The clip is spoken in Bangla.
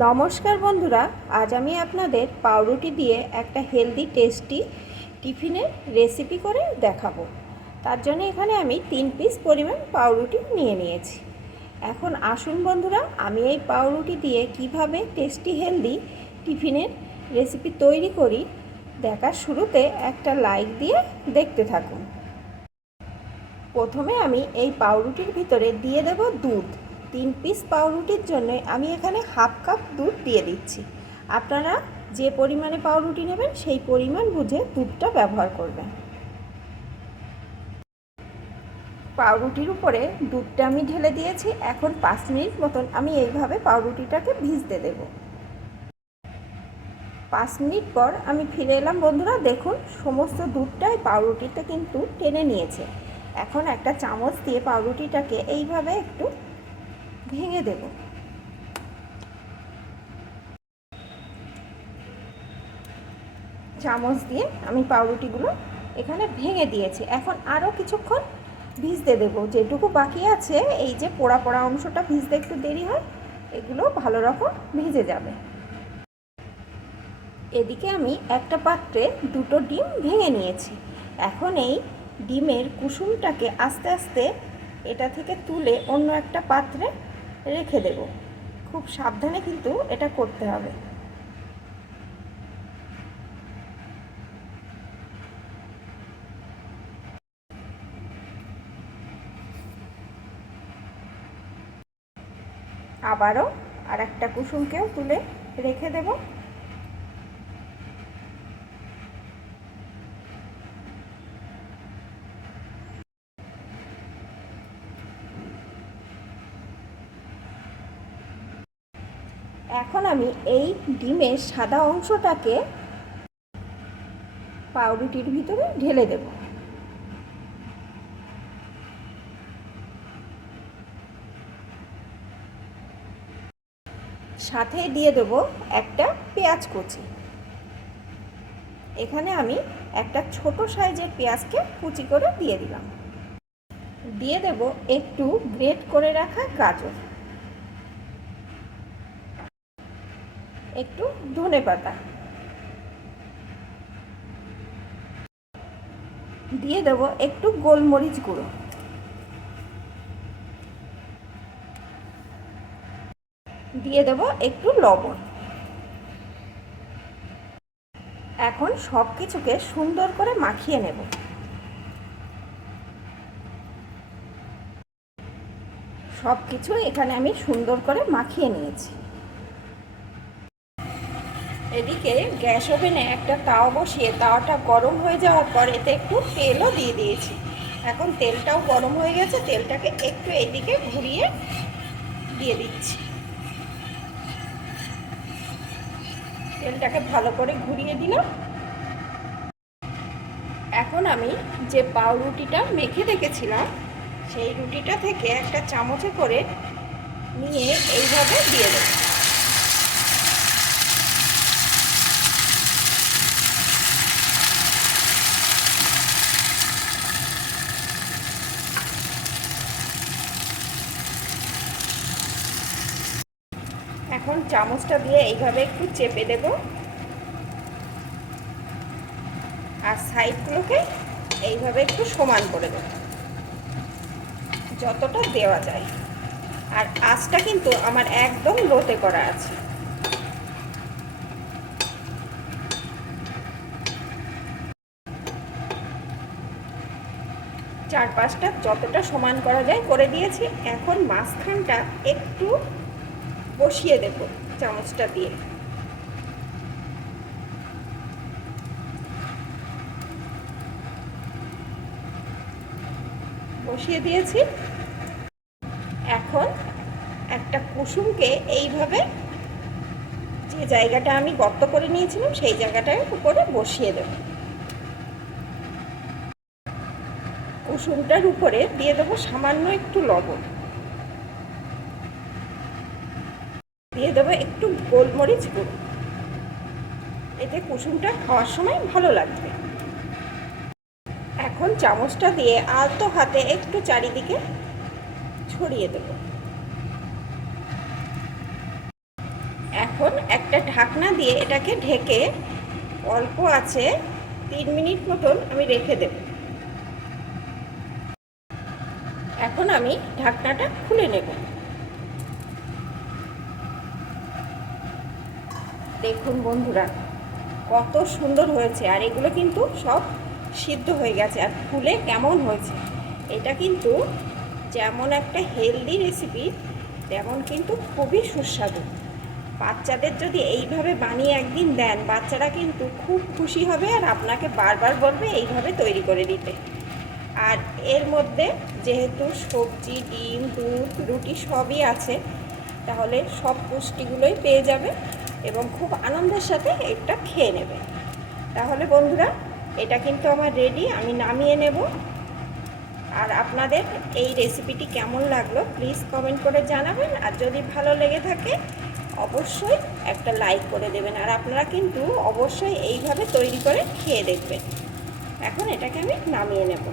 নমস্কার বন্ধুরা, আজ আমি আপনাদের পাউরুটি দিয়ে একটা হেলদি টেস্টি টিফিনের রেসিপি করে দেখাবো। তার জন্য এখানে আমি তিন পিস পরিমাণ পাউরুটি নিয়ে নিয়েছি। এখন আসুন বন্ধুরা, আমি এই পাউরুটি দিয়ে কীভাবে টেস্টি হেলদি টিফিনের রেসিপি তৈরি করি, দেখার শুরুতে একটা লাইক দিয়ে দেখতে থাকুন। প্রথমে আমি এই পাউরুটির ভিতরে দিয়ে দেব দুধ। তিন পিস পাউরুটির জন্য আমি এখানে হাফ কাপ দুধ দিয়ে দিচ্ছি। আপনারা যে পরিমাণে পাউরুটি নেবেন, সেই পরিমাণ বুঝে দুধটা ব্যবহার করবেন। পাউরুটির উপরে দুধটা আমি ঢেলে দিয়েছি। এখন পাঁচ মিনিট মতন আমি এইভাবে পাউরুটিটাকে ভিজতে দেব। পাঁচ মিনিট পর আমি ফিরে এলাম। বন্ধুরা, দেখুন, সমস্ত দুধটাই পাউরুটিতে কিন্তু টেনে নিয়েছে। এখন একটা চামচ দিয়ে পাউরুটিটাকে এইভাবে একটু ভেঙে দেব। চামচ দিয়ে আমি পাউরুটিগুলো এখানে ভেঙে দিয়েছি। এখন আরও কিছুক্ষণ ভিজতে দেবো। যেটুকু বাকি আছে, এই যে পোড়া পোড়া অংশটা ভিজতে একটু দেরি হয়, এগুলো ভালো রকম ভিজে যাবে। এদিকে আমি একটা পাত্রে দুটো ডিম ভেঙে নিয়েছি। এখন এই ডিমের কুসুমটাকে আস্তে আস্তে এটা থেকে তুলে অন্য একটা পাত্রে রেখে দেব। খুব সাবধানে কিন্তু এটা করতে হবে। আবারও আর একটা কুসুমকেও তুলে রেখে দেব। এখন আমি এই ডিমের সাদা অংশটাকে পাউরুটির ভিতরে ঢেলে দেব। সাথে দিয়ে দেব একটা পেঁয়াজ কুচি। এখানে আমি একটা ছোট সাইজের পেঁয়াজকে কুচি করে দিয়ে দিলাম। দিয়ে দেব একটু গ্রেট করে রাখা গাজর। একটু ধনে পাতা। দিয়ে দেব একটু গোলমরিচ গুঁড়ো। দিয়ে দেব একটু লবণ। এখন সব কিছুকে সুন্দর করে মাখিয়ে নেব। সব কিছু এখানে আমি সুন্দর করে মাখিয়ে নিয়েছি। এদিকে গ্যাস ওভেনে একটা তাওয়া বসিয়ে তাওয়াটা গরম হয়ে যাওয়ার পর এতে একটু তেলও দিয়ে দিয়েছি। এখন তেলটাও গরম হয়ে গেছে, তেলটাকে একটু এদিকে ঘুরিয়ে দিয়ে দিচ্ছি। তেলটাকে ভালো করে ঘুরিয়ে দিলাম। এখন আমি যে পাউ রুটিটা মেখে রেখেছিলাম সেই রুটিটা থেকে একটা চামচে করে নিয়ে এইভাবে দিয়ে দেবো। এখন চামচটা দিয়ে এইভাবে একটু চেপে দেব। আর সাইডগুলোকে এইভাবে একটু সমান করে দেব। যতটা দেওয়া যায়। আর আঁচটা কিন্তু আমার একদম লোতে করা আছে। চারপাশটা যতটা সমান করা যায় করে দিয়েছি। এখন মাঝখানটা একটু বসিয়ে দেব চামচটা দিয়ে। বসিয়ে দিয়েছি। এখন একটা কুসুমকে এইভাবে যে জায়গাটা আমি গর্ত করে নিয়েছিলাম, সেই জায়গাটার উপরে বসিয়ে দেব। কুসুমটার উপরে দিয়ে দেবো সামান্য একটু লবণ। দিয়ে দেবো, একটু গোলমরিচ গুঁড়ো। এতে কুসুমটা খাওয়ার সময় ভালো লাগবে। এখন চামচটা দিয়ে আলতো হাতে একটু চারিদিকে ছড়িয়ে দেব। এখন একটা ঢাকনা দিয়ে এটাকে ঢেকে অল্প আছে তিন মিনিট মতন আমি রেখে দেব। এখন আমি ঢাকনাটা খুলে নেব। দেখুন বন্ধুরা, কত সুন্দর হয়েছে। আর এগুলো কিন্তু সব সিদ্ধ হয়ে গেছে, আর ফুলে কেমন হয়েছে। এটা কিন্তু যেমন একটা হেলদি রেসিপি তেমন কিন্তু খুবই সুস্বাদু। বাচ্চাদের যদি এইভাবে বানিয়ে একদিন দেন, বাচ্চারা কিন্তু খুব খুশি হবে আর আপনাকে বারবার বলবে এইভাবে তৈরি করে দিতে। আর এর মধ্যে যেহেতু সবজি, ডিম, দুধ, রুটি সবই আছে, তাহলে সব পুষ্টিগুলোই পেয়ে যাবে। এবং খুব আনন্দের সাথে এটা খেয়ে নেবে। তাহলে বন্ধুরা, এটা কিন্তু আমার রেডি আমি নামিয়ে নেব। আর আপনাদের এই রেসিপিটি কেমন লাগল প্লিজ কমেন্ট করে জানাবেন। আর যদি ভালো লেগে থাকে, অবশ্যই একটা লাইক করে দেবেন। আর আপনারা কিন্তু অবশ্যই এইভাবে তৈরি করে খেয়ে দেখবেন। এখন এটাকে আমি নামিয়ে নেব।